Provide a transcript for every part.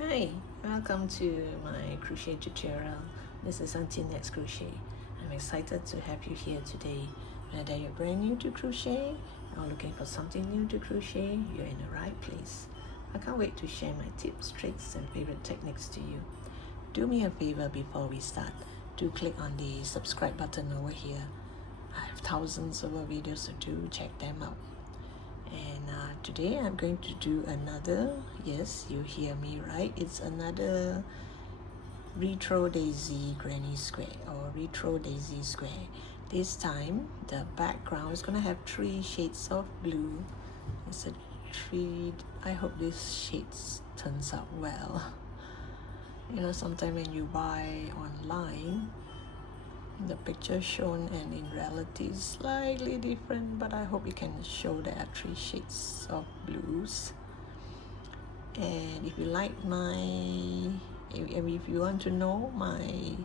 Hi, welcome to my crochet tutorial. This is Auntie Nat's Crochet. I'm excited to have you here today. Whether you're brand new to crochet or looking for something new to crochet, you're in the right place. I can't wait to share my tips, tricks, and favorite techniques to you. Do me a favor before we start. Do click on the subscribe button over here. I have thousands of videos, so do check them out. And today I'm going to do another, yes, you hear me right, it's another retro daisy granny square or retro daisy square. This time the background is gonna have 3 shades of blue. It's a 3, I hope this shades turns out well. You know, sometimes when you buy online, the picture shown and in reality is slightly different, but I hope you can show there are 3 shades of blues. And if you like if you want to know my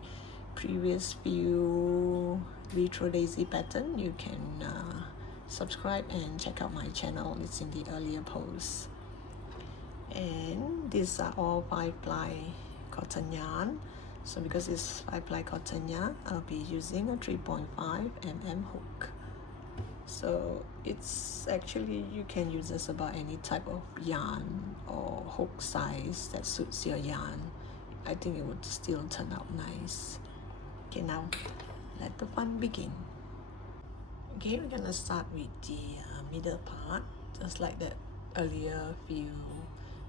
previous few retro daisy pattern, you can subscribe and check out my channel. It's in the earlier posts. And these are all 5-ply cotton yarn. So because it's 5-ply cotton yarn, I'll be using a 3.5 mm hook. So it's actually, you can use just about any type of yarn or hook size that suits your yarn. I think it would still turn out nice. Okay, now let the fun begin. Okay, we're gonna start with the middle part, just like the earlier few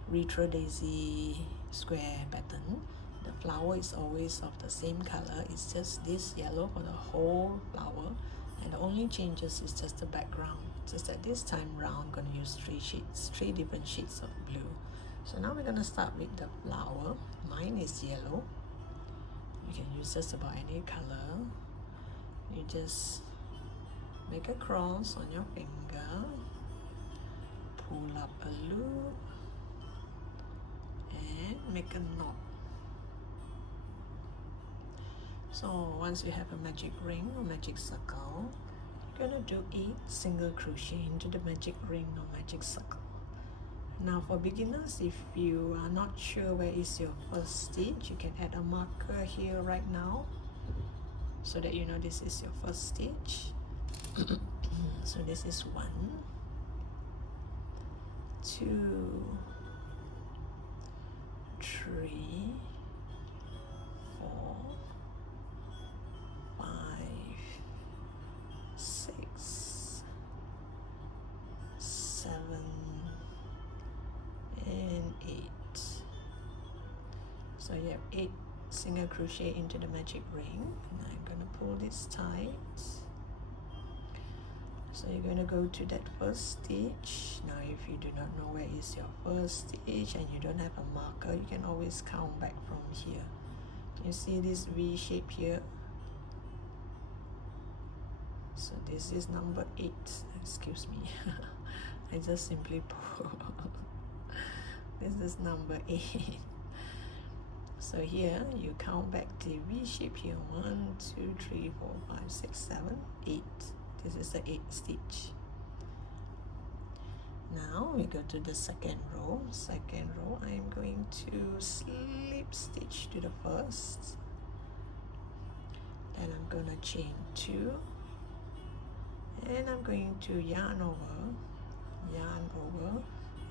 retro daisy square pattern. The flower is always of the same color. It's just this yellow for the whole flower, and the only changes is just the background. Just that this time round I'm going to use 3 different shades of blue. So now we're going to start with the flower. Mine is yellow. You can use just about any color. You just make a cross on your finger, pull up a loop, and make a knot. So once you have a magic ring or magic circle, you're gonna do 8 single crochet into the magic ring or magic circle. Now for beginners, if you are not sure where is your first stitch, you can add a marker here right now so that you know this is your first stitch. So this is 1, 2, 3, 4, 5, 6, 7, and 8. So you have 8 single crochet into the magic ring, and I'm going to pull this tight. So you're going to go to that first stitch. Now if you do not know where is your first stitch and you don't have a marker, you can always count back from here. You see this V shape here? So this is number 8. Excuse me. I just simply pull. This is number 8. So here you count back the V shape here. 1, 2, 3, 4, 5, 6, 7, 8. This is the 8th stitch. Now we go to the second row. Second row, I'm going to slip stitch to the first. Then I'm going to chain 2. And I'm going to yarn over,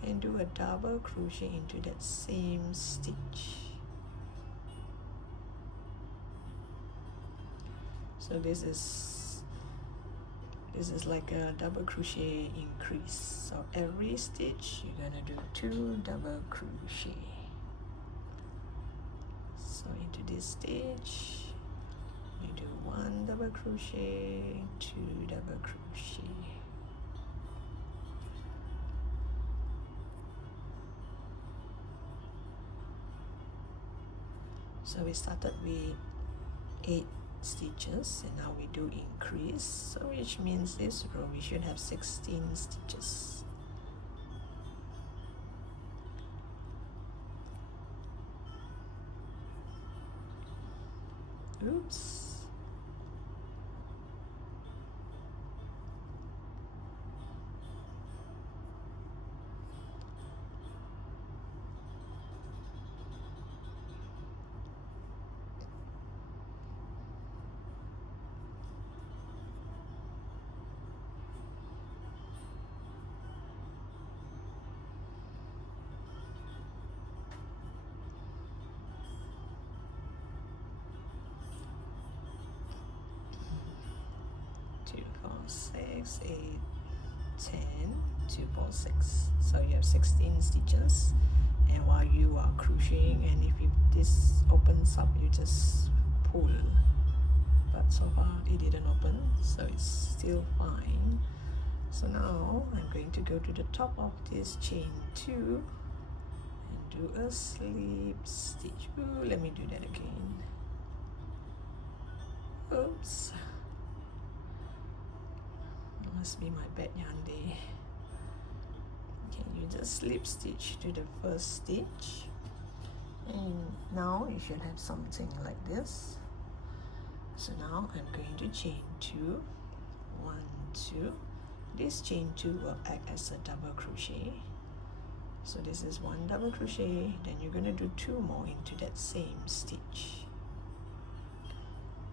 and do a double crochet into that same stitch. So this is like a double crochet increase. So every stitch you're gonna do 2 double crochet. So into this stitch you do 1 double crochet, 2 double crochet. So we started with 8 stitches, and now we do increase, so which means this row we should have 16 stitches. Oops. 6, 8, 10, 2 pulls 6. So you have 16 stitches, and while you are crocheting, and if this opens up, you just pull. But so far it didn't open, so it's still fine. So now I'm going to go to the top of this chain 2 and do a slip stitch. Ooh, let me do that again. Oops. It must be my bad yarn day. Okay, you just slip stitch to the first stitch. And now you should have something like this. So now I'm going to chain 2, 1, 2. This chain 2 will act as a double crochet. So this is 1 double crochet, then you're going to do 2 more into that same stitch.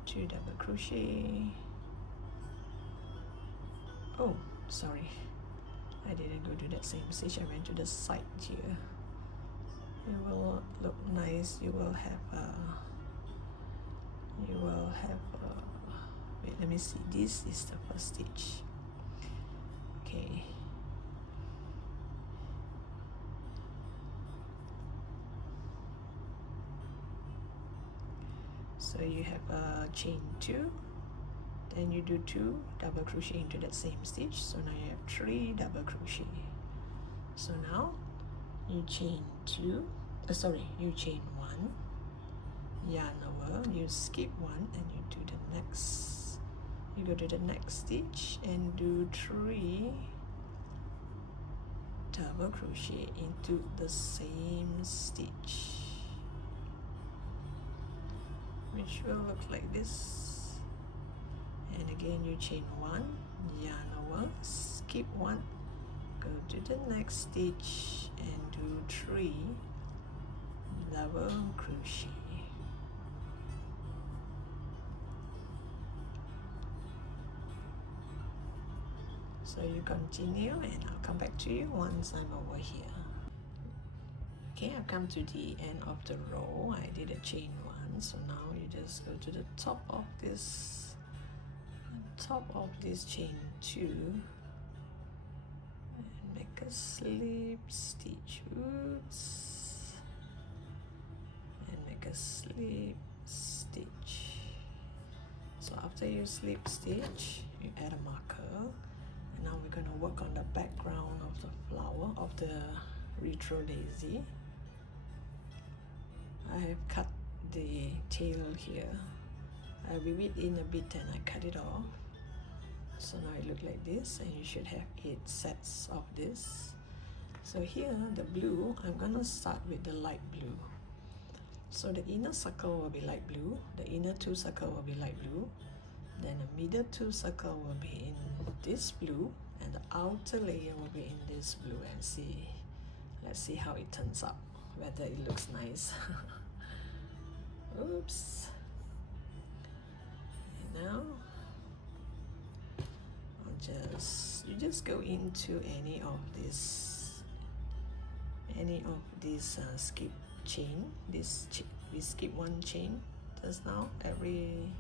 2 double crochet. Oh, sorry, I didn't go to that same stitch, I went to the side here. It will look nice. You will have wait, let me see, this is the first stitch. Okay, so you have a chain 2, then you do 2 double crochet into that same stitch. So now you have 3 double crochet. So now you chain 2, you chain 1, yarn over, you skip 1, and you do the next. You go to the next stitch and do 3 double crochet into the same stitch, which will look like this. And again you chain 1, yarn over, skip 1, go to the next stitch and do 3 double crochet. So you continue, and I'll come back to you once I'm over here. Okay, I've come to the end of the row. I did a chain 1, so now you just go to the top of this chain 2 and make a slip stitch. Oops. And make a slip stitch. So after you slip stitch, you add a marker. And now we're going to work on the background of the flower of the retro daisy. I have cut the tail here. I weave it in a bit and I cut it off. So now it looks like this, and you should have 8 sets of this. So here, the blue, I'm going to start with the light blue. So the inner circle will be light blue, the inner 2 circle will be light blue, then the middle 2 circle will be in this blue, and the outer layer will be in this blue. And let's see how it turns out, whether it looks nice. Oops. And now you just go into any of these skip chain. We skip 1 chain just now. Every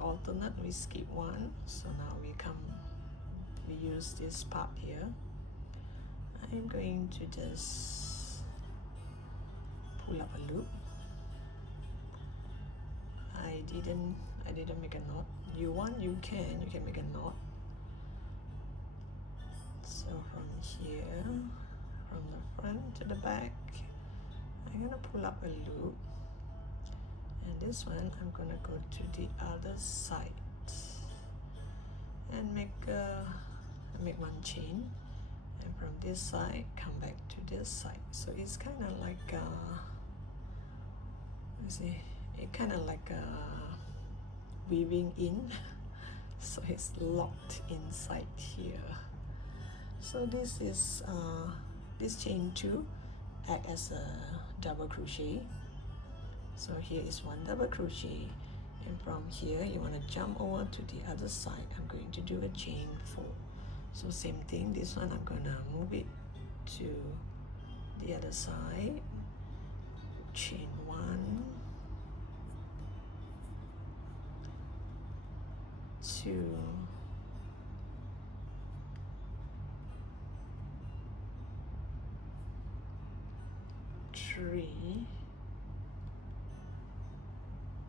alternate we skip 1. So now we use this part here. I'm going to just pull up a loop. I didn't make a knot. You can make a knot. So from here, from the front to the back, I'm gonna pull up a loop, and this one I'm gonna go to the other side and make 1 chain, and from this side come back to this side. So it's kind of like weaving in. So it's locked inside here. So this is this chain 2 act as a double crochet. So here is 1 double crochet, and from here you want to jump over to the other side. I'm going to do a chain 4. So same thing, this one I'm gonna move it to the other side, chain 1, 2, 3,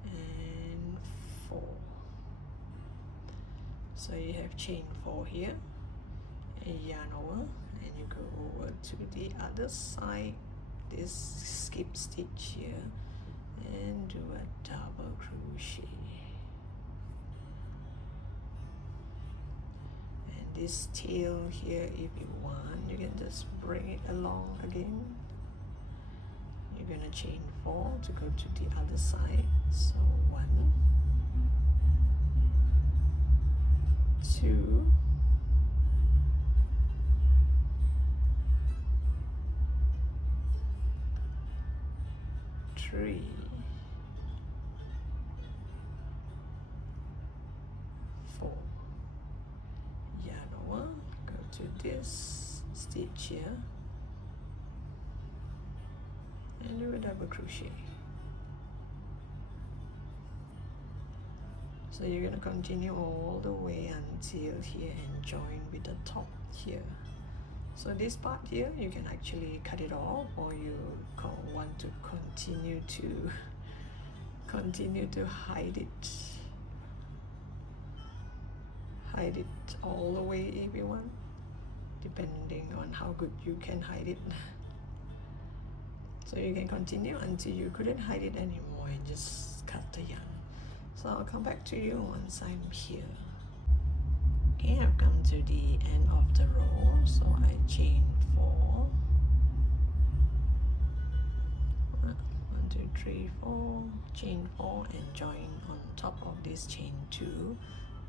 and 4. So you have chain 4 here, and yarn over, and you go over to the other side, this skip stitch here, and do a double crochet. And this tail here, if you want, you can just bring it along again. You're gonna chain 4 to go to the other side. So 1, 2, 3, 4. Yarn over, go to this stitch here, and do a double crochet. So you're going to continue all the way until here and join with the top here. So this part here, you can actually cut it off, or you want to continue to hide it all the way if you want, depending on how good you can hide it. So you can continue until you couldn't hide it anymore and just cut the yarn. So I'll come back to you once I'm here. Okay, I've come to the end of the row, so I chain 4. 1, 2, 3, 4, chain 4, and join on top of this chain 2.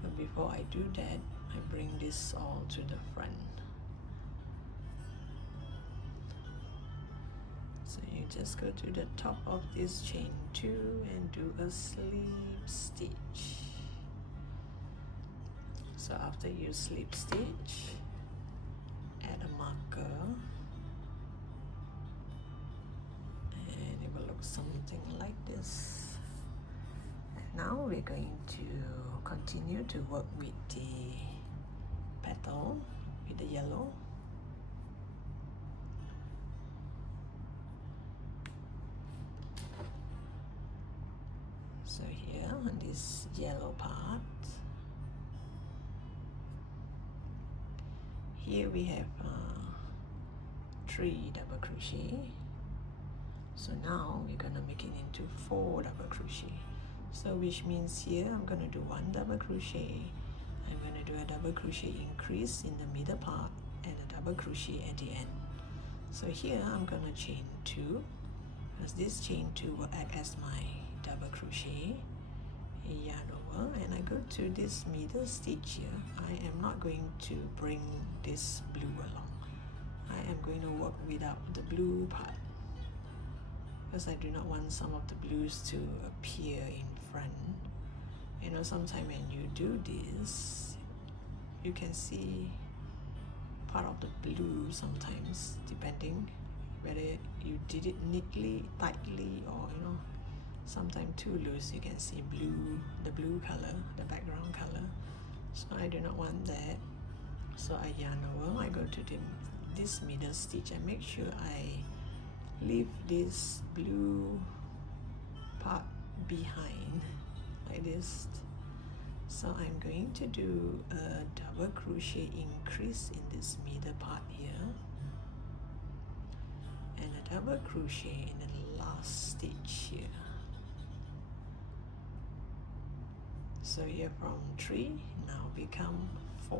But before I do that, I bring this all to the front. So you just go to the top of this chain 2 and do a slip stitch. So after you slip stitch, add a marker, and it will look something like this. And now we're going to continue to work with the petal, with the yellow. So here on this yellow part, here we have 3 double crochet. So now we're gonna make it into 4 double crochet. So which means here I'm gonna do 1 double crochet, I'm gonna do a double crochet increase in the middle part, and a double crochet at the end. So here I'm gonna chain 2, because this chain 2 will act as my double crochet, yarn over, and I go to this middle stitch here. I am not going to bring this blue along. I am going to work without the blue part, because I do not want some of the blues to appear in front. You know, sometimes when you do this, you can see part of the blue sometimes, depending whether you did it neatly, tightly, or you know, sometimes too loose. You can see the blue color, the background color. So I do not want that. So I yarn over, I go to this middle stitch and make sure I leave this blue part behind like this. So I'm going to do a double crochet increase in this middle part here, and a double crochet in the last stitch here. So here from 3 now become 4,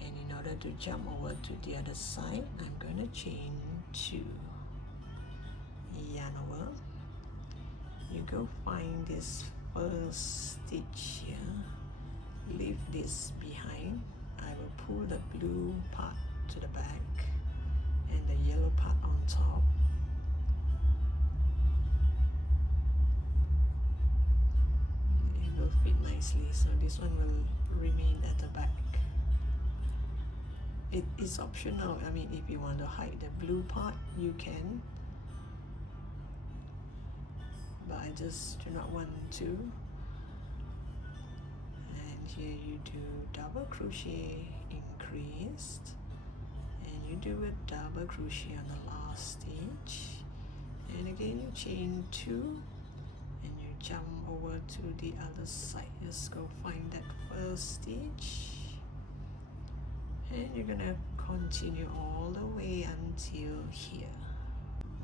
and in order to jump over to the other side, I'm going to chain 2, yarn over, you go find this first stitch here, leave this behind. I will pull the blue part to the back and the yellow part on top. It will fit nicely, so this one will remain at the back. It is optional. I mean, if you want to hide the blue part, you can, but I just do not want to. And here you do double crochet increased, and you do a double crochet on the last stitch, and again you chain 2 and you jump over to the other side. Just go find that first stitch, and you're gonna continue all the way until here.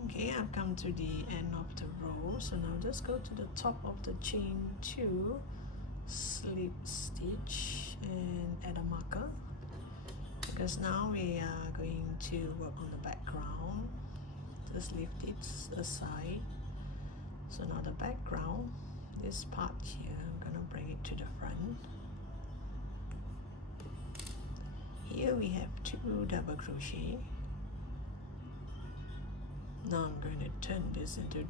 Okay, I've come to the end of the row, so now just go to the top of the chain 2, slip stitch, and add a marker, because now we are going to work on the background. Just lift it aside. So now the background, this part here, I'm gonna bring it to the front. Here we have 2 double crochet. Now I'm going to turn this into,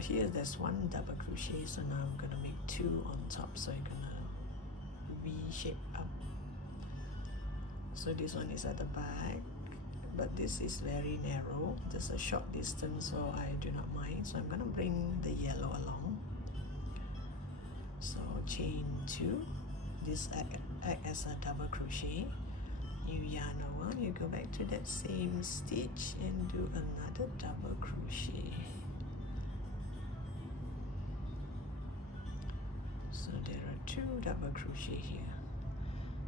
here there's 1 double crochet, so now I'm going to make 2 on top, so you're going to V-shape up. So this one is at the back, but this is very narrow, just a short distance, so I do not mind. So I'm going to bring the yellow along. So chain 2, this act as a double crochet. You yarn over, you go back to that same stitch and do another double crochet. So there are 2 double crochet here.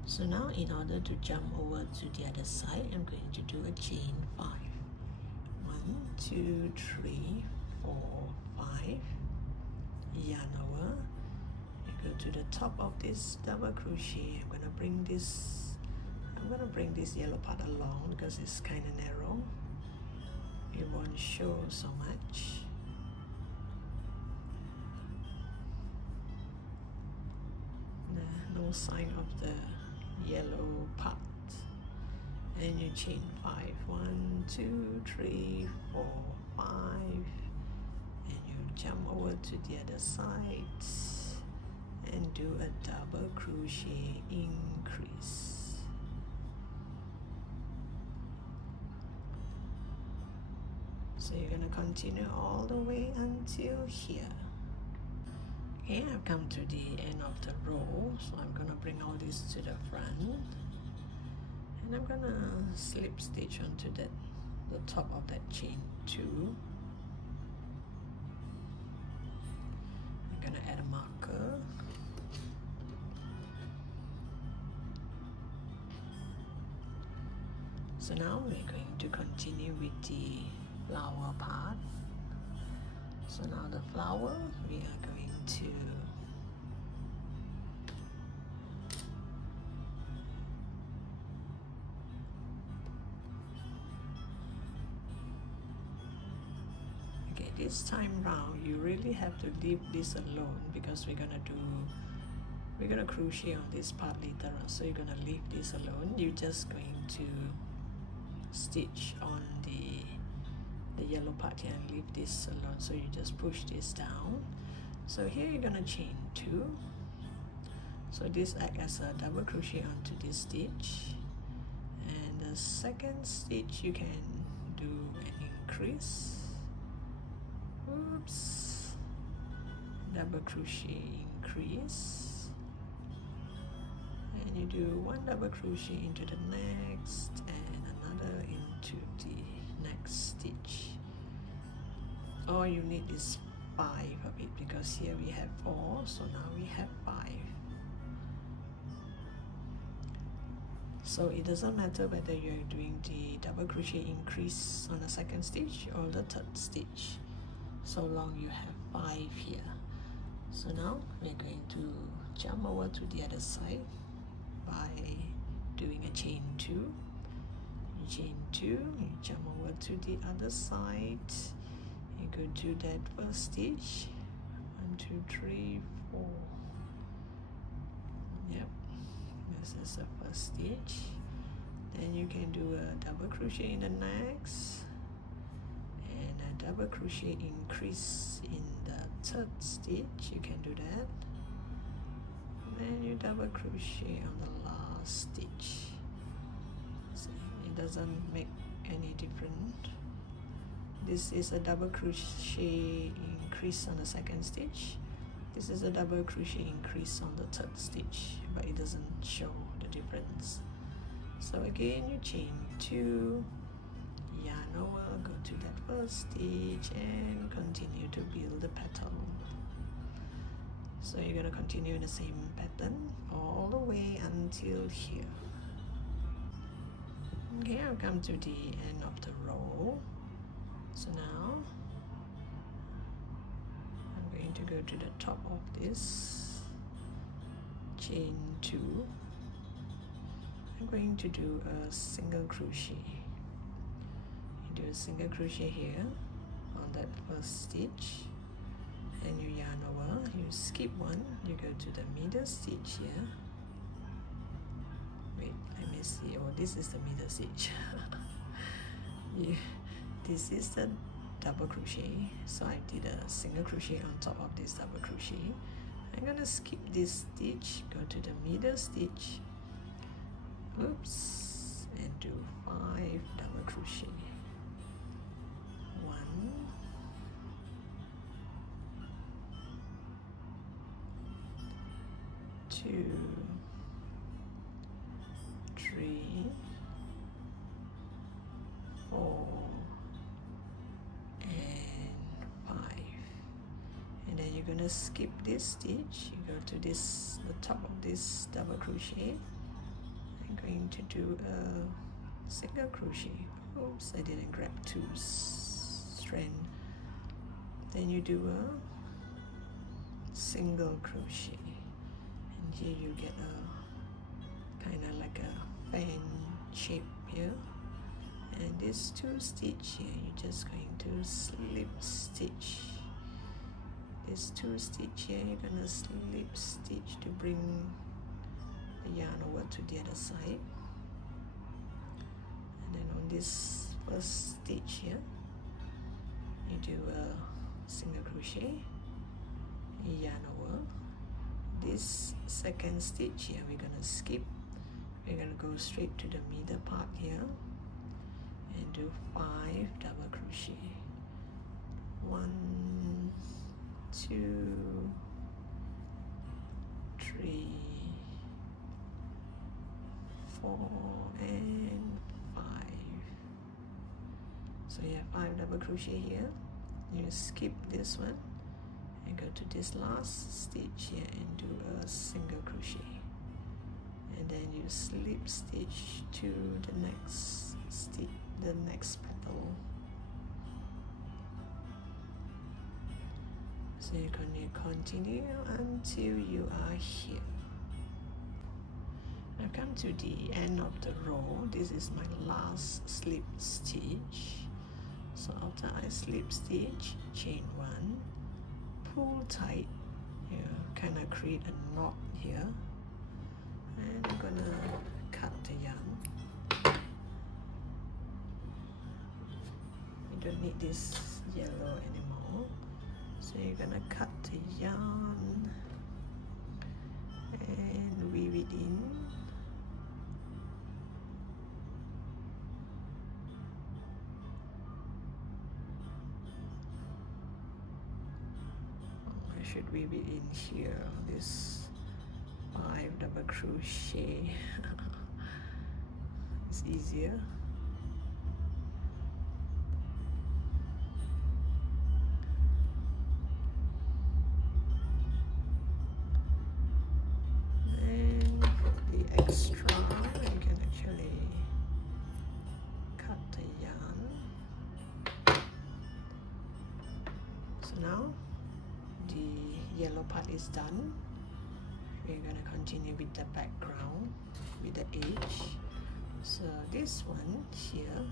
So now in order to jump over to the other side, I'm going to do a chain 5. 1, 2, 3, 4, 5. Yarn over. You go to the top of this double crochet. I'm going to bring this yellow part along because it's kind of narrow. It won't show so much. No sign of the yellow part. And you chain 5. 1, 2, 3, 4, 5. And you jump over to the other side and do a double crochet increase. So you're going to continue all the way until here. Okay, I've come to the end of the row, so I'm going to bring all this to the front, and I'm going to slip stitch onto the top of that chain 2. I'm going to add a marker. So now we're going to continue with the flower part. So now the flower, we are going to this time round you really have to leave this alone, because we're gonna crochet on this part later on, so you're gonna leave this alone. You're just going to stitch on the yellow part here and leave this alone, so you just push this down. So here you're gonna chain 2, so this acts as a double crochet onto this stitch, and the second stitch you can do an increase, oops, double crochet increase, and you do 1 double crochet into the next and another into the next stitch. All you need is 5 of it, because here we have 4, so now we have 5. So it doesn't matter whether you're doing the double crochet increase on the second stitch or the third stitch, so long you have 5 here. So now we're going to jump over to the other side by doing a chain 2. You chain 2, you jump over to the other side, you go to that first stitch, 1, 2, 3, 4. Yep, this is the first stitch. Then you can do a double crochet in the next, and a double crochet increase in the third stitch. You can do that. Then you double crochet on the last stitch. See, it doesn't make any difference. This is a double crochet increase on the second stitch. This is a double crochet increase on the third stitch, but it doesn't show the difference. So again, you chain 2, yarn over, go to that first stitch and continue to build the petal. So you're going to continue in the same pattern all the way until here. Okay, I've come to the end of the row. So now I'm going to go to the top of this, chain 2. I'm going to do a single crochet. You do a single crochet here on that first stitch, and you yarn over, you skip one, you go to the middle stitch here. Wait, let me see. Oh, this is the middle stitch. This is the double crochet, so I did a single crochet on top of this double crochet. I'm gonna skip this stitch, go to the middle stitch, oops, and do 5 double crochet. 1, 2, 3, 4, and 5. And then you're gonna skip this stitch. You go to the top of this double crochet. I'm going to do a single crochet. Oops, I didn't grab 2 strands. Then you do a single crochet, and here you get a kind of like a fan shape here. And this 2 stitch here, you're just going to slip stitch. This 2 stitch here, you're gonna slip stitch to bring the yarn over to the other side. And then on this first stitch here, you do a single crochet, yarn over. This second stitch here, we're gonna skip. We're gonna go straight to the middle part here and do 5 double crochet. 1, 2, 3, 4, and 5. So you have 5 double crochet here. You skip this one and go to this last stitch here and do a single crochet, and then you slip stitch to the next stitch, the next petal. So you can continue until you are here. I've come to the end of the row. This is my last slip stitch. So after I slip stitch, chain 1, pull tight, you kind of create a knot here, and I'm gonna cut the yarn. You don't need this yellow anymore, so you're gonna cut the yarn and weave it in. I should weave it in here, this 5 double crochet. It's easier. And the extra, you can actually cut the yarn. So now the yellow part is done. We're gonna continue with the background, with the edge. So this one here,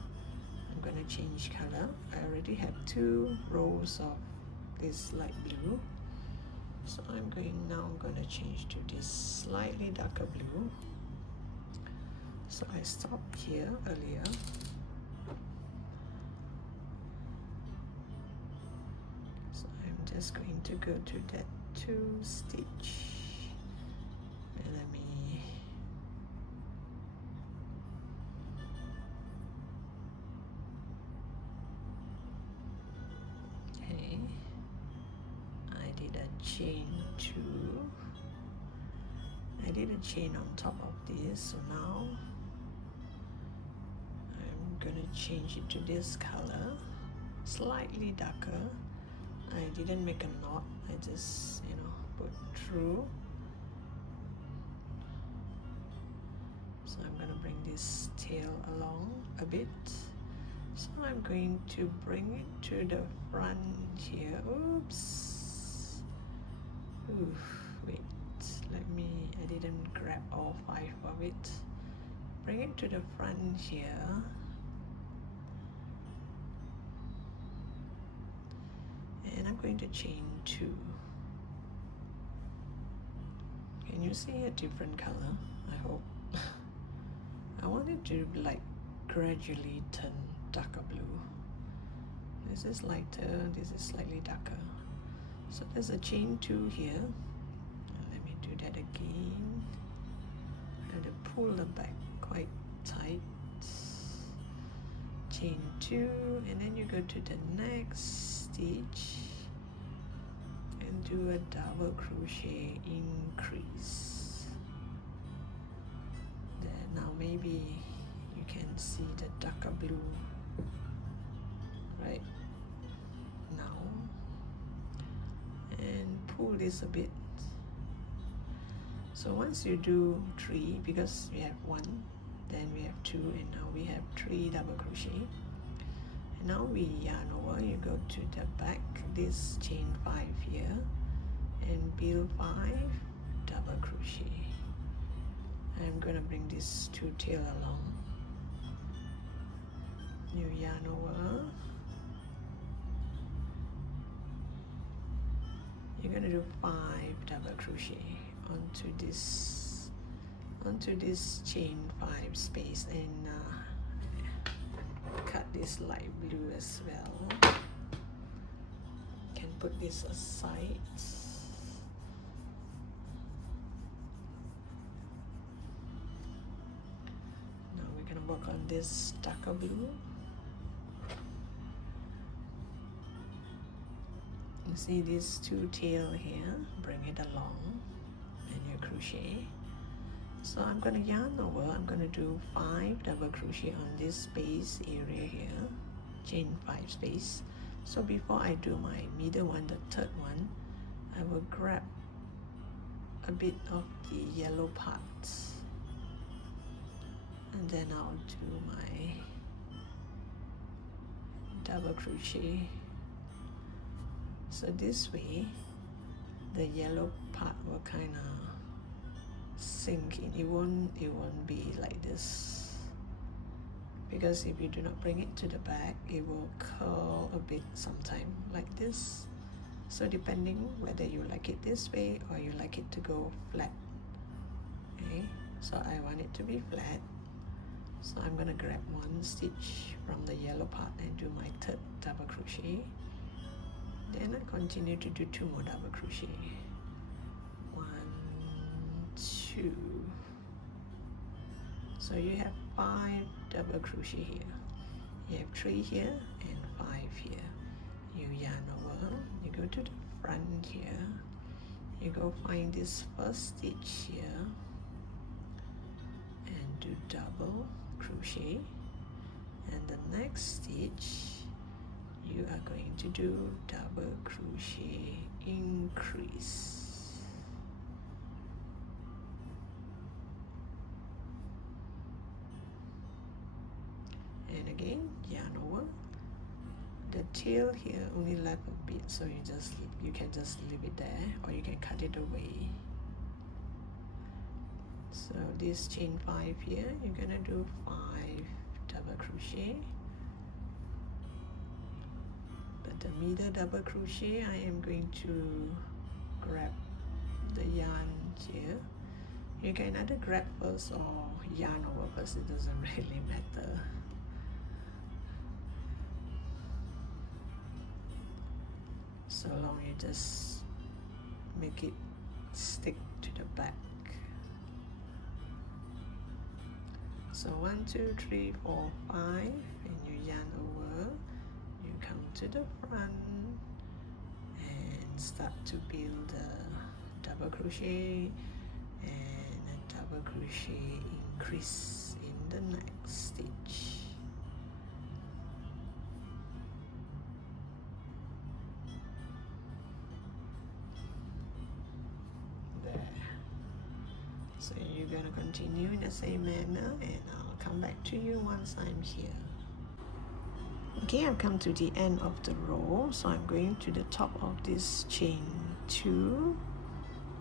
I'm gonna change color. I already have 2 rows of this light blue. So I'm gonna change to this slightly darker blue. So I stopped here earlier. So I'm just going to go to that 2 stitch. And let me chain 2, did a chain on top of this, so now I'm gonna change it to this color, slightly darker. I didn't make a knot, I just, you know, put through. So I'm gonna bring this tail along a bit. So I'm going to bring it to the front here. Oops. Oof, wait, I didn't grab all 5 of it. Bring it to the front here. And I'm going to chain 2. Can you see a different color? I hope. I want it to like gradually turn darker blue. This is lighter, this is slightly darker. So there's a chain 2 here. Let me do that again. I have to pull the back quite tight. Chain 2, and then you go to the next stitch and do a double crochet increase. There, now maybe you can see the darker blue right now, and pull this a bit. So once you do 3, because we have 1, then we have 2, and now we have 3 double crochet. And now we yarn over, you go to the back, this chain 5 here, and build 5 double crochet. I'm gonna bring this 2 tail along. You yarn over. You're gonna do 5 double crochet onto this chain 5 space, and cut this light blue as well. Can put this aside. Now we're gonna work on this darker blue. You see this 2 tail here, bring it along and you crochet. So I'm going to yarn over, I'm going to do 5 double crochet on this space area here, chain 5 space. So before I do my middle one, the third one, I will grab a bit of the yellow parts, and then I'll do my double crochet. So this way the yellow part will kind of sink in. It won't be like this, because if you do not bring it to the back, it will curl a bit sometime like this. So depending whether you like it this way or you like it to go flat. Okay, so I want it to be flat, so I'm gonna grab 1 stitch from the yellow part and do my third double crochet. Then I continue to do 2 more double crochet. 1, 2. So you have 5 double crochet here. You have 3 here and 5 here. You yarn over, you go to the front here, you go find this first stitch here and do double crochet, and the next stitch you are going to do double crochet increase. And again, yarn over. The tail here only left a bit, so you can just leave it there, or you can cut it away. So this chain 5 here, you're gonna do 5 double crochet. But the middle double crochet, I am going to grab the yarn here. You can either grab first or yarn over first, it doesn't really matter. So long you just make it stick to the back. So 1, 2, 3, 4, 5, and you yarn over, you come to the front and start to build a double crochet and double crochet, increase in the next stitch. So you're going to continue in the same manner, and I'll come back to you once I'm here. Okay, I've come to the end of the row, so I'm going to the top of this chain 2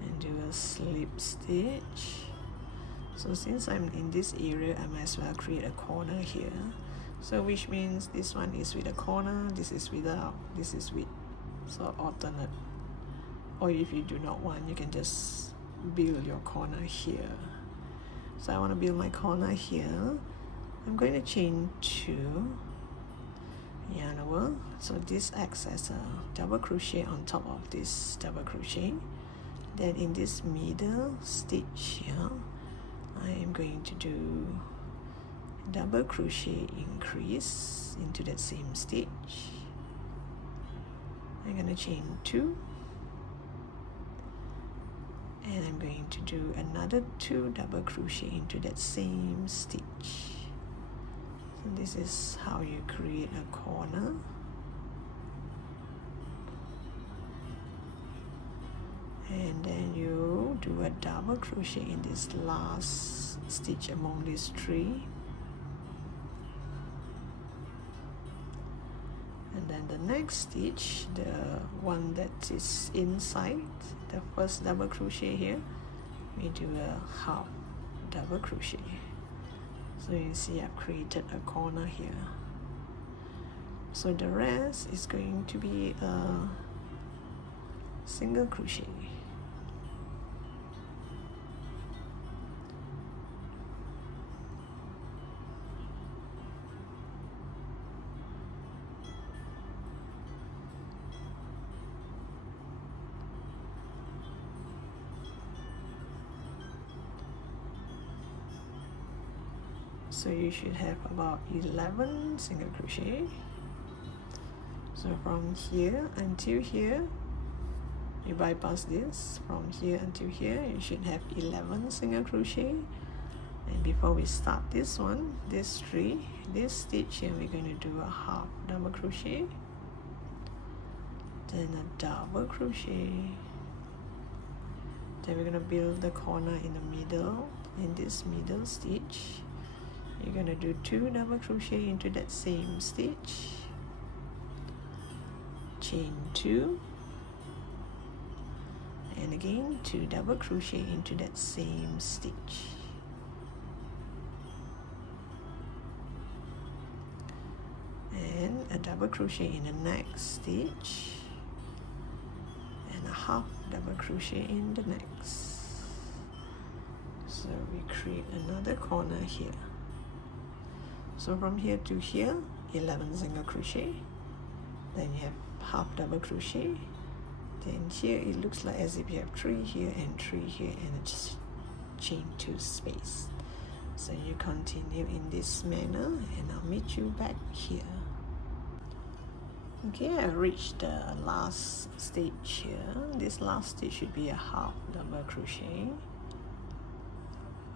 and do a slip stitch. So since I'm in this area, I might as well create a corner here. So which means this one is with a corner, this is without, this is with, so alternate. Or if you do not want, you can just build your corner here. So I want to build my corner here. I'm going to chain 2, yarn over, so this acts as a double crochet on top of this double crochet. Then in this middle stitch here, I am going to do double crochet increase into that same stitch. I'm going to chain 2, and I'm going to do another 2 double crochet into that same stitch. So this is how you create a corner. And then you do a double crochet in this last stitch among these 3. And then the next stitch, the one that is inside the first double crochet here, we do a half double crochet. So you see I've created a corner here. So the rest is going to be a single crochet. So you should have about 11 single crochet. So from here until here, you bypass this. From here until here, you should have 11 single crochet. And before we start this one, this 3, this stitch here, we're going to do a half double crochet, then a double crochet, then we're going to build the corner in the middle. In this middle stitch, you're going to do 2 double crochet into that same stitch, chain 2, and again 2 double crochet into that same stitch. And a double crochet in the next stitch, and a half double crochet in the next. So we create another corner here. So from here to here, 11 single crochet, then you have half double crochet, then here it looks like as if you have 3 here and 3 here, and just chain 2 space. So you continue in this manner, and I'll meet you back here. Okay, I reached the last stitch here. This last stitch should be a half double crochet.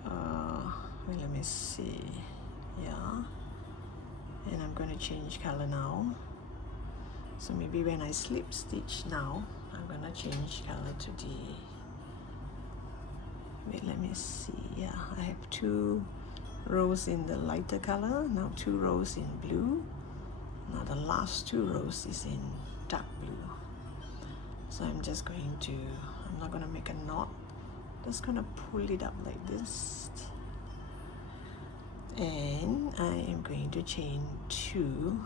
Let me see. Yeah, and I'm going to change color now. So maybe when I slip stitch now, I'm going to change color to the, wait, let me see. Yeah, I have 2 rows in the lighter color, now 2 rows in blue. Now the last 2 rows is in dark blue. So I'm just going to, I'm not going to make a knot, just going to pull it up like this. And I am going to chain 2.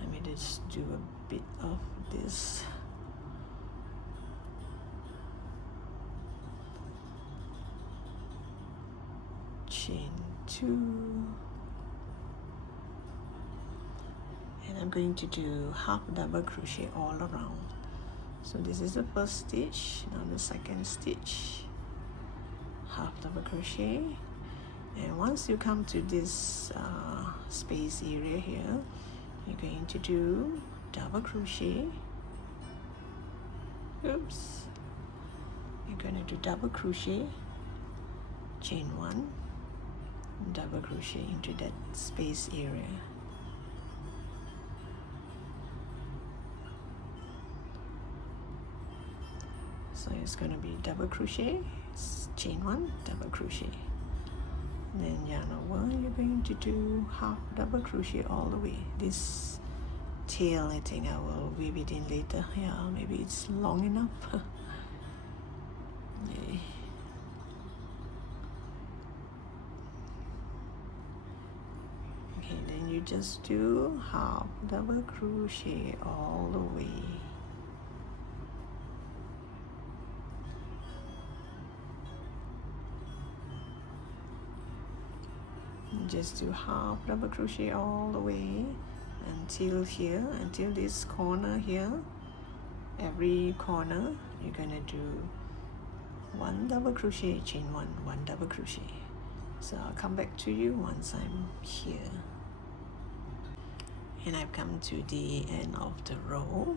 Let me just do a bit of this. Chain 2. And I'm going to do half double crochet all around. So this is the first stitch, now the second stitch, half double crochet. And once you come to this space area here, you're going to do double crochet. Oops. You're going to do double crochet, chain 1, double crochet into that space area. So it's going to be double crochet, chain 1, double crochet. Then yarn over, you're going to do half double crochet all the way. This tail, I think I will weave it in later. Yeah, maybe it's long enough. Yay. Okay, then you just do half double crochet all the way. Just do half double crochet all the way until here, until this corner here. Every corner you're gonna do 1 double crochet, chain 1, 1 double crochet. So I'll come back to you once I'm here. And I've come to the end of the row.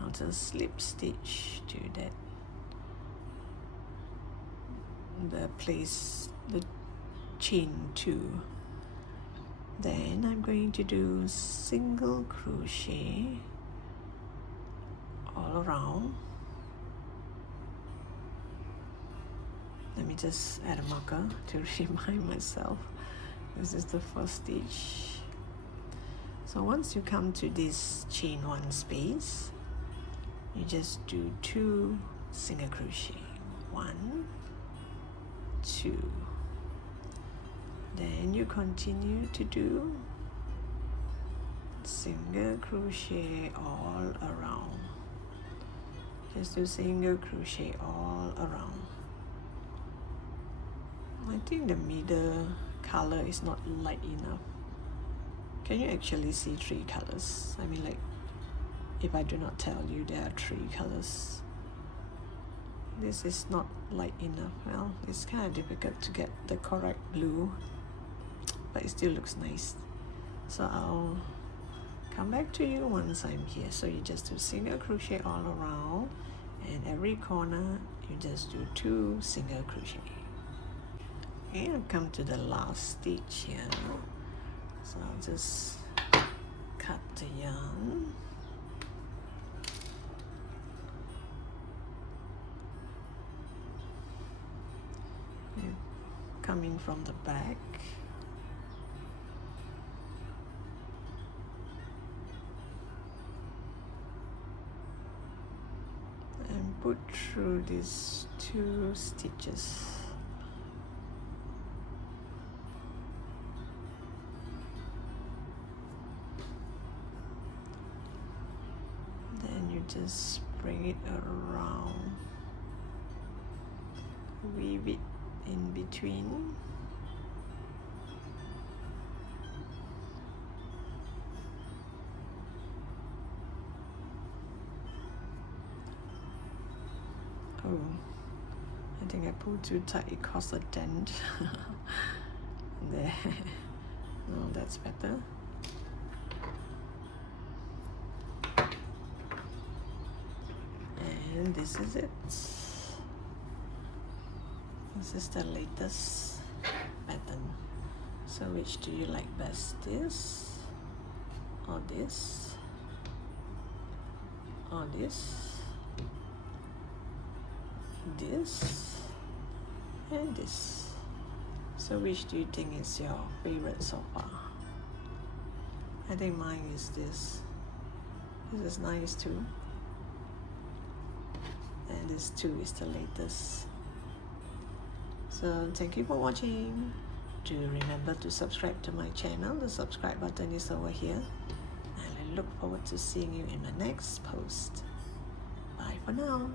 I'll just slip stitch to that, the place, the chain 2. Then I'm going to do single crochet all around. Let me just add a marker to remind myself. This is the first stitch. So once you come to this chain 1 space, you just do 2 single crochet. 1, 2. Then you continue to do single crochet all around. Just do single crochet all around. I think the middle color is not light enough. Can you actually see 3 colors? I mean, like, if I do not tell you there are 3 colors. This is not light enough. Well, it's kind of difficult to get the correct blue, but it still looks nice. So I'll come back to you once I'm here. So you just do single crochet all around, and every corner you just do 2 single crochet. And I've come to the last stitch here. So I'll just cut the yarn. And coming from the back. And put through these 2 stitches. Just bring it around, weave it in between. Oh, I think I pulled too tight, it caused a dent. There. No, that's better. And this is it. This is the latest pattern. So which do you like best? This or this or this, this and this? So which do you think is your favorite so far? I think mine is this. This is nice too. And this too is the latest. So thank you for watching. Do remember to subscribe to my channel. The subscribe button is over here. And I look forward to seeing you in my next post. Bye for now.